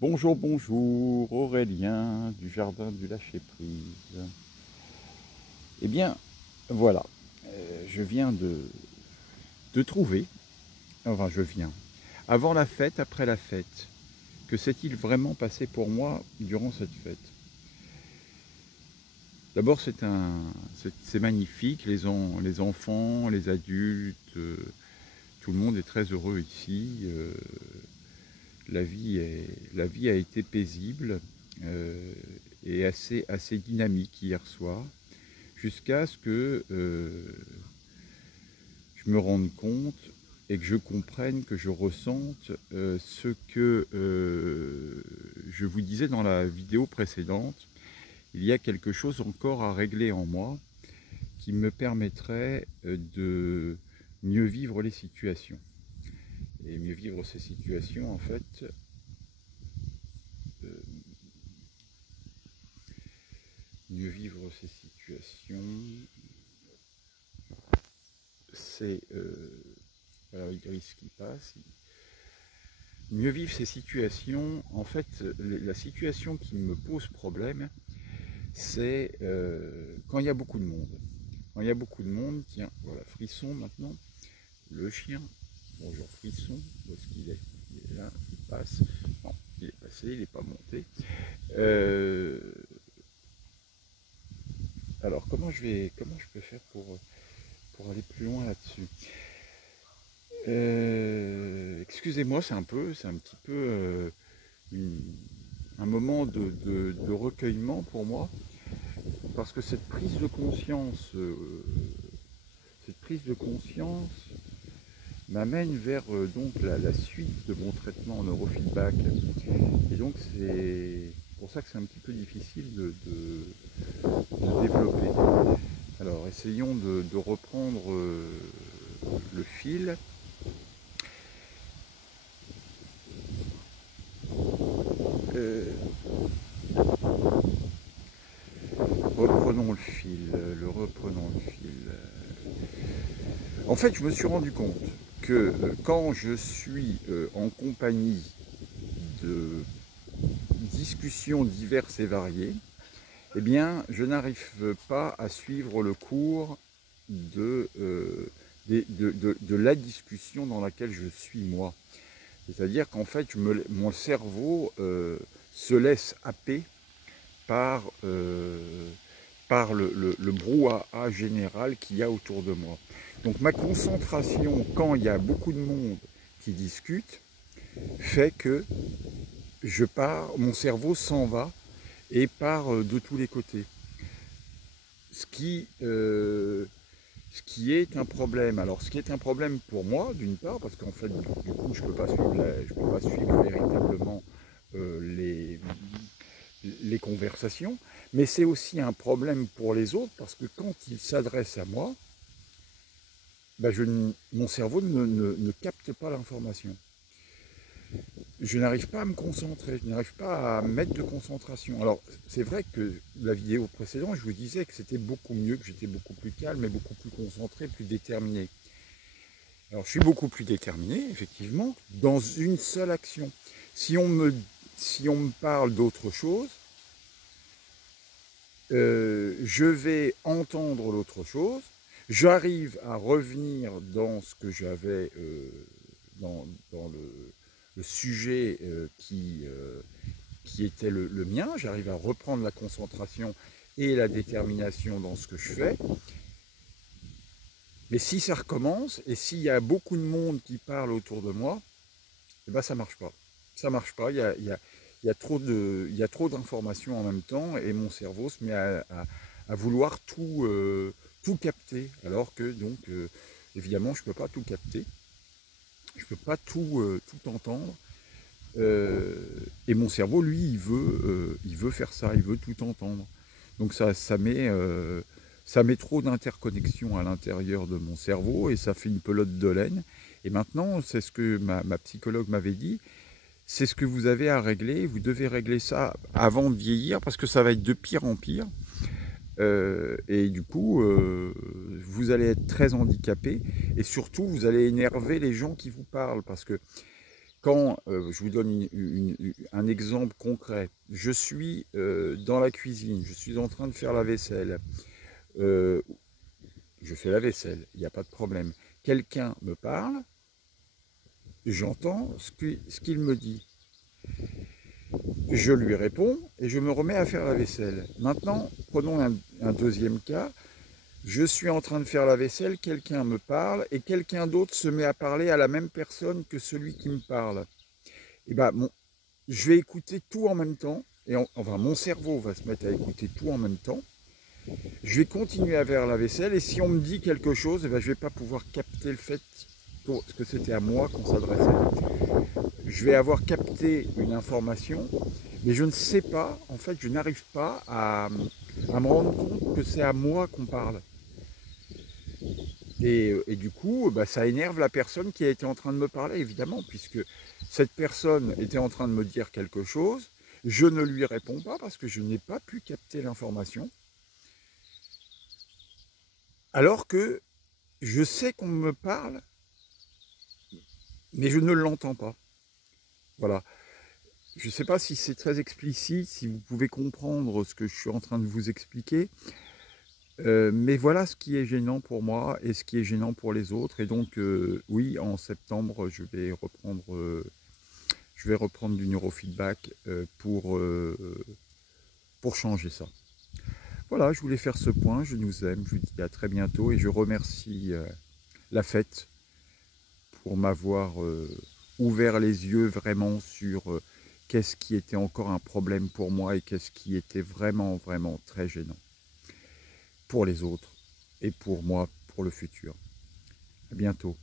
Bonjour, bonjour, Aurélien du Jardin du Lâcher-Prise. Eh bien, voilà, je viens de trouver, enfin je viens, avant la fête, après la fête, que s'est-il vraiment passé pour moi durant cette fête? D'abord, c'est magnifique, les enfants, les adultes, tout le monde est très heureux ici. La vie a été paisible et assez dynamique hier soir, jusqu'à ce que je me rende compte et que je comprenne, que je ressente ce que je vous disais dans la vidéo précédente. Il y a quelque chose encore à régler en moi qui me permettrait de mieux vivre les situations. Et mieux vivre ces situations, en fait, euh, mieux vivre ces situations, c'est voilà, Idriss qui passe. Mieux vivre ces situations, en fait, la situation qui me pose problème, c'est quand il y a beaucoup de monde. Quand il y a beaucoup de monde, tiens, voilà, Frisson maintenant, le chien. Bonjour Frisson, où est-ce qu'il est? Il est là, il passe. Non, il est passé, il n'est pas monté. Alors comment je peux faire pour aller plus loin là-dessus? Excusez-moi, c'est un petit peu un moment de recueillement pour moi, parce que cette prise de conscience m'amène vers donc la suite de mon traitement en neurofeedback. Et donc c'est pour ça que c'est un petit peu difficile de développer. Alors essayons de reprendre le fil. Euh, reprenons le fil, reprenons le fil. En fait, je me suis rendu compte que quand je suis en compagnie de discussions diverses et variées, eh bien, je n'arrive pas à suivre le cours de la discussion dans laquelle je suis moi. C'est-à-dire qu'en fait, mon cerveau se laisse happer par, par le brouhaha général qu'il y a autour de moi. Donc ma concentration, quand il y a beaucoup de monde qui discute, fait que je pars, mon cerveau s'en va et part de tous les côtés. Ce qui est un problème. Alors, ce qui est un problème pour moi, d'une part, parce qu'en fait, du coup, je peux pas suivre véritablement les conversations, mais c'est aussi un problème pour les autres, parce que quand ils s'adressent à moi, ben mon cerveau ne capte pas l'information. Je n'arrive pas à me concentrer, je n'arrive pas à mettre de concentration. Alors, c'est vrai que la vidéo précédente, je vous disais que c'était beaucoup mieux, que j'étais beaucoup plus calme et beaucoup plus concentré, plus déterminé. Alors, je suis beaucoup plus déterminé, effectivement, dans une seule action. Si on me parle d'autre chose, je vais entendre l'autre chose, j'arrive à revenir dans ce que j'avais, dans le sujet qui était le mien, j'arrive à reprendre la concentration et la détermination dans ce que je fais. Mais si ça recommence, et s'il y a beaucoup de monde qui parle autour de moi, eh ben ça marche pas. Ça marche pas, il y a trop d'informations en même temps, et mon cerveau se met à vouloir tout capter, alors que donc évidemment je peux pas tout capter, je peux pas tout entendre. Et mon cerveau, lui, il veut faire ça, il veut tout entendre. Donc ça met trop d'interconnexions à l'intérieur de mon cerveau et ça fait une pelote de laine. Et maintenant, c'est ce que ma psychologue m'avait dit, c'est ce que vous avez à régler. Vous devez régler ça avant de vieillir parce que ça va être de pire en pire. Et du coup, vous allez être très handicapé et surtout, vous allez énerver les gens qui vous parlent parce que quand, je vous donne un exemple concret, je suis dans la cuisine, je suis en train de faire la vaisselle, euh, je fais la vaisselle, il n'y a pas de problème. Quelqu'un me parle, j'entends ce qu'il me dit. Je lui réponds et je me remets à faire la vaisselle. Maintenant, prenons un deuxième cas. Je suis en train de faire la vaisselle, quelqu'un me parle et quelqu'un d'autre se met à parler à la même personne que celui qui me parle. Et ben, je vais écouter tout en même temps. Et enfin, mon cerveau va se mettre à écouter tout en même temps. Je vais continuer à faire la vaisselle et si on me dit quelque chose, eh ben, je ne vais pas pouvoir capter le fait que c'était à moi qu'on s'adressait. Je vais avoir capté une information, mais je ne sais pas, en fait, je n'arrive pas à me rendre compte que c'est à moi qu'on parle. Et du coup, bah, ça énerve la personne qui a été en train de me parler, évidemment, puisque cette personne était en train de me dire quelque chose, je ne lui réponds pas parce que je n'ai pas pu capter l'information, alors que je sais qu'on me parle, mais je ne l'entends pas. Voilà. Je ne sais pas si c'est très explicite, si vous pouvez comprendre ce que je suis en train de vous expliquer, mais voilà ce qui est gênant pour moi et ce qui est gênant pour les autres. Et donc, oui, en septembre, je vais reprendre du neurofeedback pour changer ça. Voilà, je voulais faire ce point. Je nous aime. Je vous dis à très bientôt et je remercie la fête pour m'avoir ouvert les yeux vraiment sur qu'est-ce qui était encore un problème pour moi et qu'est-ce qui était vraiment, vraiment très gênant pour les autres et pour moi, pour le futur. À bientôt.